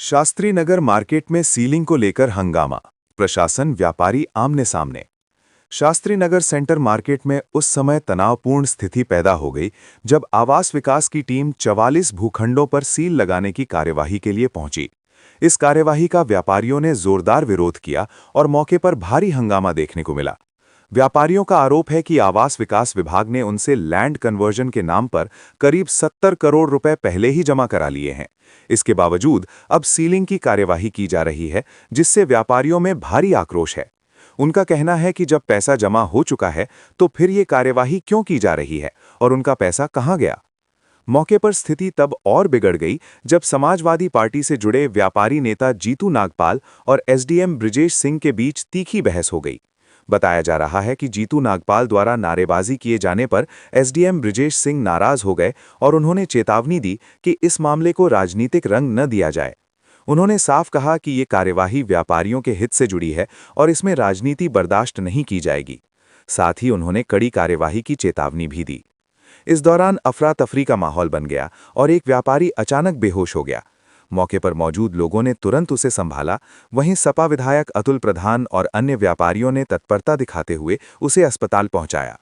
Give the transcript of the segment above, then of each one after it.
Shastri Nagar market में ceiling को लेकर हंगामा, प्रशासन व्यापारी आमने सामने। शास्त्री नगर सेंटर मार्केट में उस समय तनावपूर्ण स्थिति पैदा हो गई जब आवास विकास की टीम 44 भूखंडों पर सील लगाने की कार्यवाही के लिए पहुंची। इस कार्यवाही का व्यापारियों ने जोरदार विरोध किया और मौके पर भारी हंगामा देखने को मिला। व्यापारियों का आरोप है कि आवास विकास विभाग ने उनसे लैंड कन्वर्जन के नाम पर करीब 70 करोड़ रुपए पहले ही जमा करा लिए हैं। इसके बावजूद अब सीलिंग की कार्यवाही की जा रही है, जिससे व्यापारियों में भारी आक्रोश है। उनका कहना है कि जब पैसा जमा हो चुका है तो फिर ये कार्यवाही क्यों की जा रही है और उनका पैसा कहां गया। मौके पर स्थिति तब और बिगड़ गई जब समाजवादी पार्टी से जुड़े व्यापारी नेता जीतू नागपाल और एसडीएम ब्रिजेश सिंह के बीच तीखी बहस हो गई। बताया जा रहा है कि जीतू नागपाल द्वारा नारेबाजी किए जाने पर एसडीएम ब्रिजेश सिंह नाराज हो गए और उन्होंने चेतावनी दी कि इस मामले को राजनीतिक रंग न दिया जाए। उन्होंने साफ कहा कि ये कार्यवाही व्यापारियों के हित से जुड़ी है और इसमें राजनीति बर्दाश्त नहीं की जाएगी। साथ ही उन्होंने कड़ी कार्यवाही की चेतावनी भी दी। इस दौरान अफरा तफरी का माहौल बन गया और एक व्यापारी अचानक बेहोश हो गया। मौके पर मौजूद लोगों ने तुरंत उसे संभाला। वहीं सपा विधायक अतुल प्रधान और अन्य व्यापारियों ने तत्परता दिखाते हुए उसे अस्पताल पहुंचाया।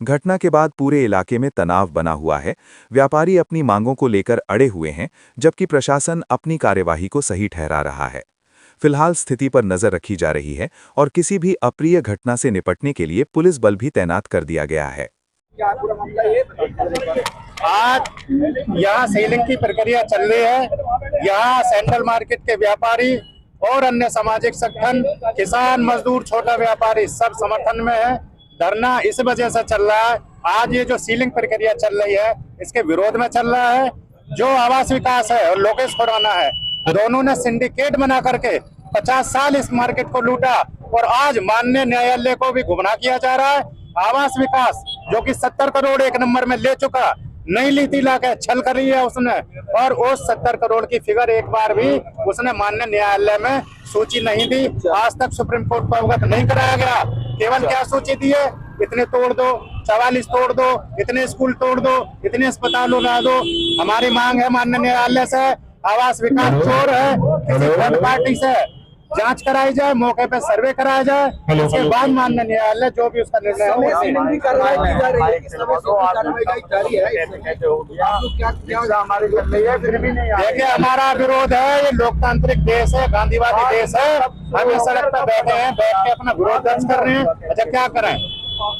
घटना के बाद पूरे इलाके में तनाव बना हुआ है। व्यापारी अपनी मांगों को लेकर अड़े हुए हैं, जबकि प्रशासन अपनी कार्यवाही को सही ठहरा रहा है। फिलहाल स्थिति पर नजर रखी जा रही है और किसी भी अप्रिय घटना से निपटने के लिए पुलिस बल भी तैनात कर दिया गया है। आज यहाँ सीलिंग की प्रक्रिया चल रही है। यहाँ सेंट्रल मार्केट के व्यापारी और अन्य सामाजिक संगठन, किसान, मजदूर, छोटा व्यापारी सब समर्थन में है। धरना इस वजह से चल रहा है, आज ये जो सीलिंग प्रक्रिया चल रही है इसके विरोध में चल रहा है। जो आवास विकास है और लोकेश खुराना है, दोनों ने सिंडिकेट बना करके 50 साल इस मार्केट को लूटा और आज माननीय न्यायालय को भी गुमराह किया जा रहा है। आवास विकास जो कि 70 करोड़ एक नंबर में ले चुका, नई नीति लाके छल कर रही है उसने, और उस 70 करोड़ की फिगर एक बार भी उसने माननीय न्यायालय में सूची नहीं दी। आज तक सुप्रीम कोर्ट को अवगत नहीं कराया गया। केवल क्या सूची दी है, इतने तोड़ दो, 44 तोड़ दो, इतने स्कूल तोड़ दो, इतने अस्पताल उड़ा दो। हमारी मांग है माननीय न्यायालय से, आवास विकास चोर है, किसी थर्ड पार्टी से जांच कराई जाए, मौके पे सर्वे कराया जाए, उसके बाद माननीय न्यायालय जो भी उसका निर्णय हो। देखिए, हमारा विरोध है, ये लोकतांत्रिक देश है, गांधीवादी देश है। हम इस सड़क पर बैठे हैं, बैठ के अपना विरोध दर्ज कर रहे हैं। अच्छा क्या करें,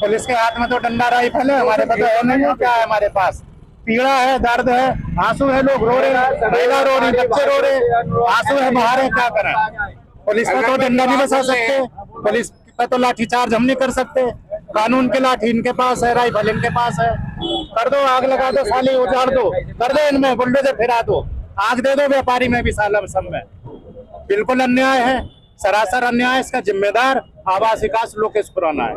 पुलिस के हाथ में तो डंडा राइफल है, हमारे पास तो नहीं है। क्या है हमारे पास? पीड़ा है, दर्द है, आंसू है, लोग रो रहे हैं, महिला रो रही, बच्चे रो रहे, आंसू है, बाहर है। क्या करें? पुलिस पे तो डंडा नहीं बसा सकते, पुलिस पे तो लाठीचार्ज हम नहीं कर सकते। कानून के लाठी इनके पास है, राइफल इनके पास है। कर दो, आग लगा दो, साली उजाड़ दो, कर दो, इनमें बुलडोजर फिरा दो, आग दे दो व्यापारी में भी, साला सब में। बिल्कुल अन्याय है, सरासर अन्याय। इसका जिम्मेदार आवास विकास लोकेश खुराना है।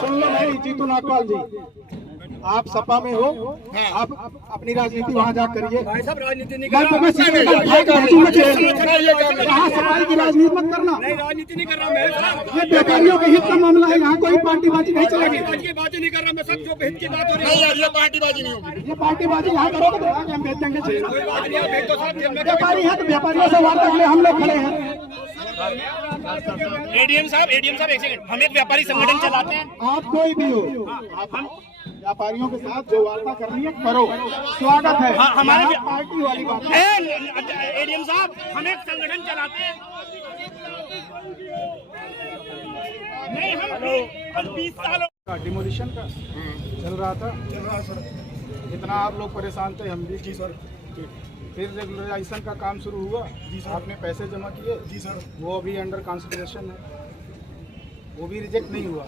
सुन लो मेरी जीतू नागपाल जी, आप सपा में हो, आप अपनी राजनीति वहाँ जा करिए। राजनीति नहीं करना, सफाई की राजनीति मत करना। नहीं, राजनीति नहीं कर रहा मैं। ये व्यापारियों के हित का मामला है, यहाँ कोई पार्टीबाजी नहीं चलेगी। पार्टीबाजी नहीं कर रहा मैं, सब जो हित की बात हो रही है। ये पार्टीबाजी नहीं होगी। ये पार्टीबाजी यहाँ करोगे तो हम भेज देंगे। व्यापारी है तो व्यापारियों से वार्ता के लिए हम लोग खड़े हैं। एडीएम साहब एक सेकंड, हम एक व्यापारी संगठन चलाते हैं। आप कोई भी हो, आप व्यापारियों के साथ जो वार्ता करनी है करो, स्वागत है। हमारे पार्टी वाली बात है। एडीएम साहब, हम एक संगठन चलाते हैं। नहीं, हम 20 साल डिमोलिशन का चल रहा था सर। इतना आप लोग परेशान थे, हम भी। जी सर। फिर रेगुलराइजेशन का काम शुरू हुआ। जी सर। आपने पैसे जमा किए? जी सर। वो अभी अंडर कंसिडरेशन है, वो भी रिजेक्ट नहीं हुआ।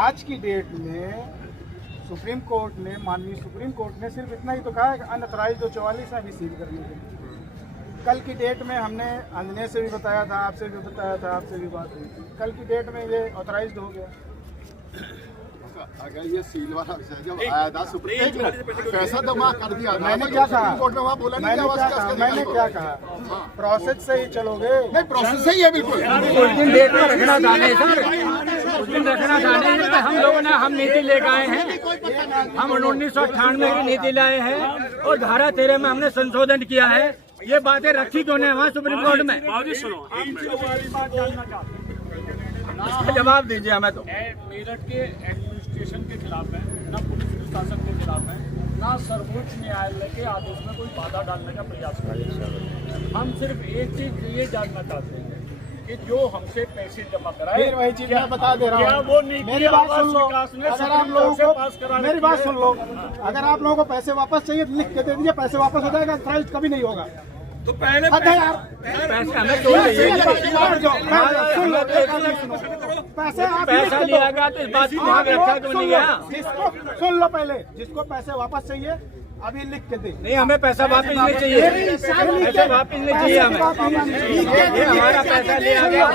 आज की डेट में सुप्रीम कोर्ट ने, माननीय सुप्रीम कोर्ट ने सिर्फ इतना ही तो कहा है कि अनऑथराइज्ड जो 44 है अभी सील करने के लिए। कल की डेट में हमने अंजने से भी बताया था, आपसे भी बताया था, आपसे भी बात हुई। कल की डेट में ये ऑथराइज्ड हो गया। अगर ये सील वाला विषय जब आया था सुप्रीम कोर्ट पैसा जमा कर दिया था, मैंने क्या कहा? सुप्रीम कोर्ट में वहाँ बोला नहीं मैंने क्या कहा? प्रोसेस से ही चलोगे। नहीं, प्रोसेस सही है बिल्कुल। उस दिन डेट में रखना था नहीं सर, उस दिन रखना था नहीं। हम लोगों ने हम नीति लेकर आए हैं, हम 1998 की नीति लाए हैं और धारा 13 में हमने संशोधन किया है। ये बातें रखी क्यों नहीं वहाँ सुप्रीम कोर्ट में? इसका जवाब दीजिए हमें। तो मेरठ के एडमिनिस्ट्रेशन के खिलाफ है, ना पुलिस प्रशासन के खिलाफ है, ना सर्वोच्च न्यायालय के आदेश में कोई बाधा डालने का प्रयास कर रहे हैं। हम सिर्फ एक चीज ये जानना चाहते हैं कि जो हमसे पैसे जमा कराए, फिर वही चीज मैं बता दे रहा क्या हूँ। वो नीति मेरी बात सुन लो। विकास ने अगर आप सुप्रीम लोगों कोर्ट से को पास कराने मेरी के बात लिए- सुन लो, अगर आप लोगों को पैसे वापस चाहिए तो लिख के दे दीजिए, पैसे वापस हो जाएगा, अथराइज कभी नहीं होगा। तो पहले हद है यार। पैसे हमें क्यों चाहिए? सुन लो, पैसे आप पैसा लिया गया तो इस बात को वहाँ रखा क्यों नहीं गया? जिसको सुन लो, पहले जिसको पैसे वापस चाहिए अभी लिख के दे। नहीं, हमें पैसा वापस नहीं चाहिए, पैसा वापस नहीं चाहिए हमें। ये हमारा पैसा लिया गया।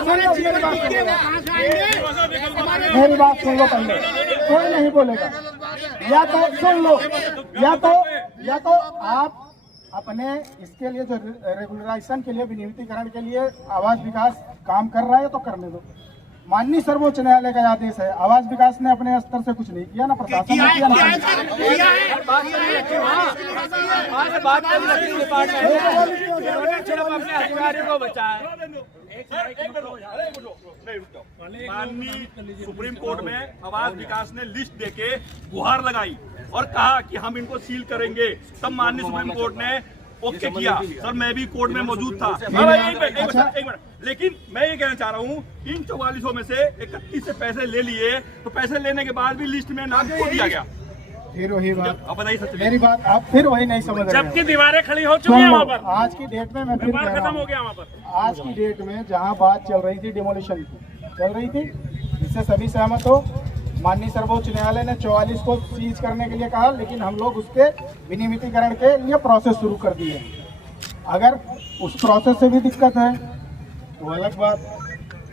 मेरी बात सुन लो पहले, कोई नहीं बोलेगा। या तो सुन लो, या तो आप अपने इसके लिए जो रेगुलराइजेशन के लिए विनियमितीकरण के लिए आवास विकास काम कर रहा है तो करने दो। माननीय सर्वोच्च न्यायालय का आदेश है, आवास विकास ने अपने स्तर से कुछ नहीं किया, ना प्रशासन ने किया, ना अपने अधिकारी को बचाए। माननीय सुप्रीम कोर्ट में आवास विकास ने लिस्ट देके गुहार लगाई और कहा कि हम इनको सील करेंगे, तब माननीय सुप्रीम कोर्ट ने ओके किया। सर मैं भी कोर्ट में मौजूद था। एक मिनट, लेकिन मैं ये कहना चाह रहा हूँ, इन 4400 में से 31 से पैसे ले लिए, तो पैसे लेने के बाद भी लिस्ट में नाम क्यों दिया गया? फिर वही बात। अब बताइए सच में। मेरी बात आप फिर वही नहीं समझ रहे जबकि हैं। दीवारें खड़ी हो चुकी सुन है लो, वहाँ पर, आज की डेट में मैं फिर कह रहा खत्म हो हूँ, गया वहाँ पर। आज की डेट में जहां बात चल रही थी डिमोलिशन की चल रही थी, इससे सभी सहमत हो। माननीय सर्वोच्च न्यायालय ने 44 को सीज करने के लिए कहा, लेकिन हम लोग उसके विनियमितीकरण के लिए प्रोसेस शुरू कर दिए। अगर उस प्रोसेस से भी दिक्कत है तो अलग बात।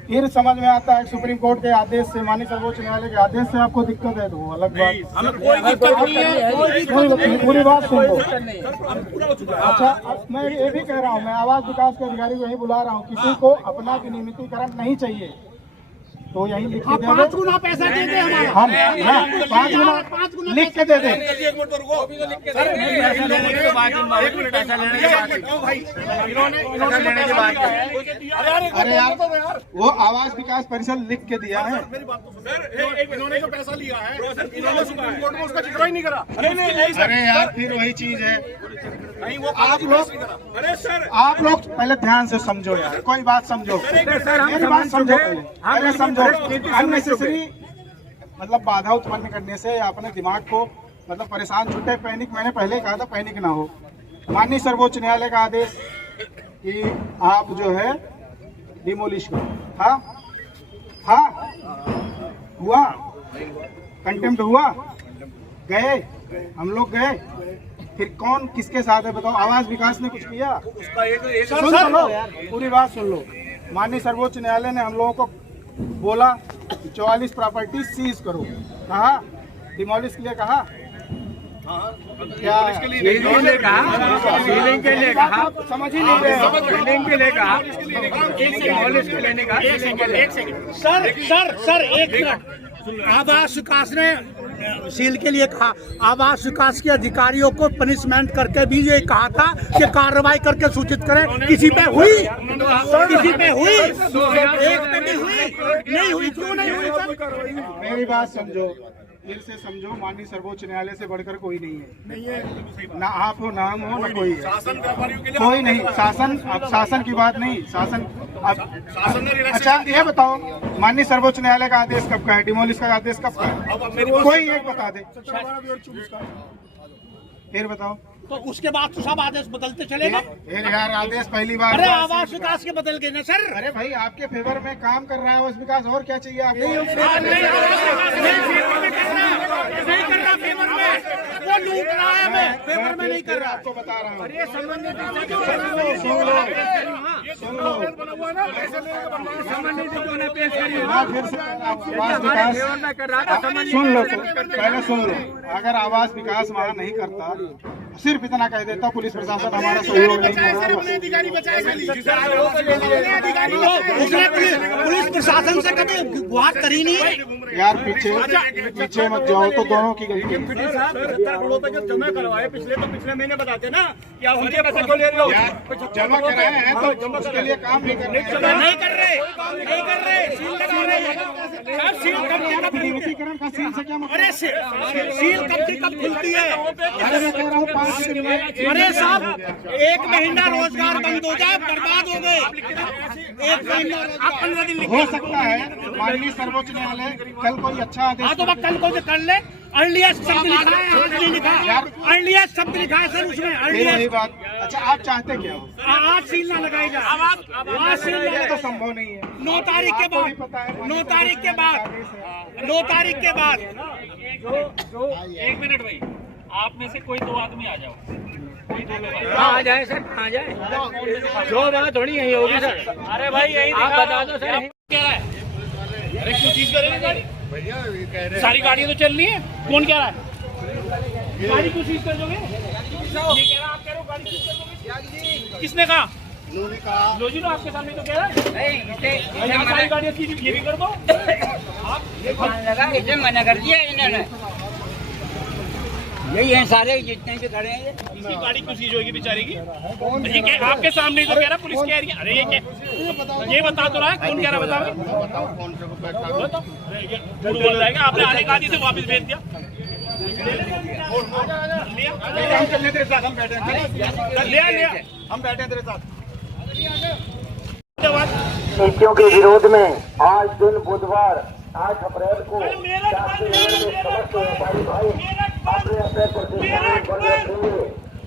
फिर समझ में आता है सुप्रीम कोर्ट के आदेश से, माननीय सर्वोच्च न्यायालय के आदेश से आपको दिक्कत है तो वो अलग बात। हमें कोई दिक्कत नहीं है। पूरी बात सुन लो। पूरा हो चुका है। अच्छा, अब मैं ये भी कह रहा हूँ, मैं आवास विकास के अधिकारी को यही बुला रहा हूँ, किसी को अपना विनियमितीकरण नहीं चाहिए तो यही लिख के दे दे। 5 गुना पैसा दे दे हमारा। हम 5 गुना लिख के दे दे। एक मिनट तो रुको। पैसा लेने के बाद पैसा लेने के बाद लेने के बाद अरे यार, वो आवास विकास परिषद लिख के दिया है। इन्होंने जो पैसा लिया है, इन्होंने सुप्रीम कोर्ट में उसका जिक्र ही नहीं करा। नहीं अरे यार, फिर वही चीज है। नहीं, वो आप लोग अरे सर, आप लोग पहले ध्यान से समझो यार, कोई बात समझो। सर, हम मेरी बात समझो, पहले समझो। परिस्थिति अननेसेसरी मतलब बाधा उत्पन्न करने से या अपने दिमाग को मतलब परेशान छूटे, पैनिक, मैंने पहले कहा था पैनिक ना हो। माननीय सर्वोच्च न्यायालय का आदेश कि आप जो है डिमोलिश करो, हाँ हुआ, कंटेम्प्ट हुआ, गए, हम लोग गए, फिर कौन किसके साथ है बताओ? आवास विकास ने कुछ किया? उसका एक सुन लो, पूरी बात सुन लो। माननीय सर्वोच्च न्यायालय ने हम लोगों को बोला कि 44 प्रॉपर्टी सीज करो, कहा डिमोलिश के लिए कहा, क्या सीलिंग के लिए कहा, सीलिंग के लिए कहा, समझ ही नहीं रहे हो। सीलिंग के लिए कहा, डिमोलिश के लिए नहीं कहा, सीलिंग के लिए। सर एक मिनट, आवास विकास ने सील के लिए कहा, आवास विकास के अधिकारियों को पनिशमेंट करके भी ये कहा था कि कार्रवाई करके सूचित करें। किसी पे हुई? किसी पे हुई? एक पे भी हुई? नहीं हुई, क्यों नहीं हुई सर? मेरी बात समझो, फिर से समझो, माननीय सर्वोच्च न्यायालय से बढ़कर कोई नहीं है। ना आप हो, ना हम हो, ना कोई है। शासन व्यापारियों के लिए कोई नहीं। शासन, अब शासन की बात नहीं, शासन अब शासन ने अच्छा ये बताओ, माननीय सर्वोच्च न्यायालय का आदेश कब का है? डिमोलिश का आदेश कब का है? कोई एक बता दे। फिर बताओ। तो उसके बाद तो सब आदेश बदलते चले गए। यार आदेश पहली बार अरे आवास विकास के बदल गए ना सर। अरे भाई आपके फेवर में काम कर रहा है आवास विकास, और क्या चाहिए आपको? नहीं कर रहा फेवर में, वो लूट रहा है, मैं फेवर में नहीं कर रहा। आपको बता रहा हूँ, सुन लो, पहले सुन लो। अगर आवास विकास वहाँ नहीं करता, सिर्फ इतना कह देता पुलिस प्रशासन हमारा सहयोग नहीं कर रहा। पुलिस प्रशासन से कभी गुहार करी नहीं। यार पीछे मत जाओ, तो दोनों की गलती है। 70 करोड़ रुपए जब जमा करवाए पिछले महीने बताते ना क्या उनके पैसे को ले लो। जमा कराए हैं तो उसके लिए काम नहीं कर रहे। नियमितीकरण का सील से क्या मतलब? अरे सील कब खुलती है? अरे मैं कह रहा हूँ 5 दिन में। अरे साहब 1 महीना रोजगार बंद हो जाए, बर्बाद हो गए। 1 महीना हो सकता है माननीय सर्वोच्च न्यायालय कल कोई अच्छा आदेश। हाँ तो वह कल को कर ले। अर्लिएस्ट शब्द लिखा है, आज नहीं लिखा। अर्लिएस्ट शब्द लिखा है सर उसमें, यही बात। अच्छा आप चाहते क्या हो? आज सील ना लगाई जाए, आज सील ये तो संभव नहीं है। 9 तारीख के बाद, 9 तारीख के बाद, 9 तारीख के बाद। एक मिनट भाई, आप में से कोई 2 आदमी आ जाओ। आ जाए सर, आ जाए। जो बात थोड़ी यही होगी सर। अरे भाई यही आप बता दो सर। क्या है? अरे क्यों चीज करेंगे गाड़ी? सारी गाड़ियां तो चल रही है। कौन कह रहा है गाड़ी क्यों चीज कर दोगे? ये कह रहा, आप कह रहे हो गाड़ी चीज कर दोगे? किसने कहा? लोजी लो आपके सामने तो कह रहा है सारी गाड़ियां चीज ये भी कर दो। आप लगा इसे मना कर दिया इन्होंने। यही है सारे जितने भी खड़े हैं। इसकी गाड़ी क्यों सीज होगी बेचारे की? ये क्या आपके सामने ही तो कह रहा, पुलिस कह रही है। अरे ये क्या, ये बता तो रहा है कौन कह रहा? बताओ झूठ बोल जाएगा। आपने आने का से वापस भेज दिया। हम बैठे तेरे साथ। नीतियों के विरोध में आज दिन बुधवार 8 अप्रैल को अपने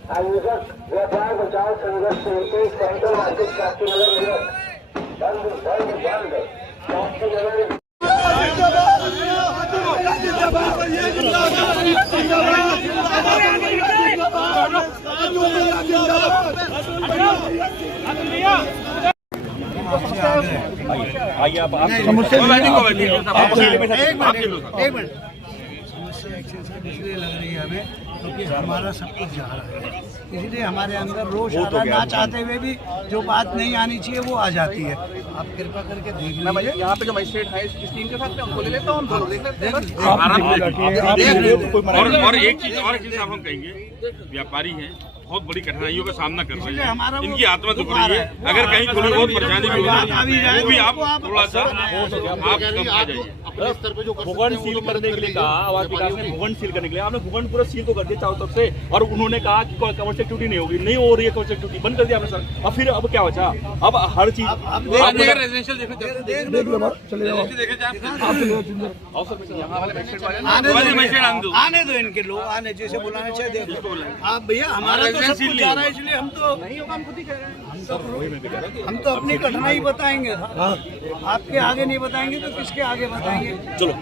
आयोजक व्यापार बचाव संघर्ष समिति सेंट्रल मार्केट शास्त्रीनगर नियत बंद शास्त्रीनगर। आइए आप इसलिए लग रही है हमें क्योंकि हमारा सब कुछ जा रहा है, इसलिए हमारे अंदर रोष आ रहा है। ना चाहते हुए भी जो बात नहीं आनी चाहिए वो आ जाती है। आप कृपा करके देख लीजिए। यहाँ पे जो मजिस्ट्रेट है इस टीम के साथ में उनको ले लेता हूँ, हम दोनों देख लेते हैं। और एक चीज आप हम कहेंगे, व्यापारी हैं, बहुत बड़ी कठिनाइयों का सामना कर रहे हैं, इनकी आत्मा दुख रही है। अगर कहीं थोड़ी बहुत परेशानी भी होगी वो भी आप थोड़ा सा आप कम आ जाइए। भूखंड सील करने के लिए कहा आवास विकास ने, भूखंड सील करने के लिए आपने भूखंड पूरा सील तो कर दिया चारों तरफ से, और उन्होंने कहा कि कमर्शियल एक्टिविटी नहीं होगी, नहीं हो रही है कमर्शियल एक्टिविटी, बंद कर दिया आपने सर। अब फिर अब क्या बचा? अब हर चीज आने दो इनके लोग, आने जैसे बुलाने चाहिए। आप भैया हमारा तो सब कुछ जा रहा है, इसलिए हम तो नहीं होगा, हम खुद ही कह रहे हैं। हम तो अपनी कठिनाई बताएंगे, आपके आगे नहीं बताएंगे तो किसके आगे बताएंगे? चलो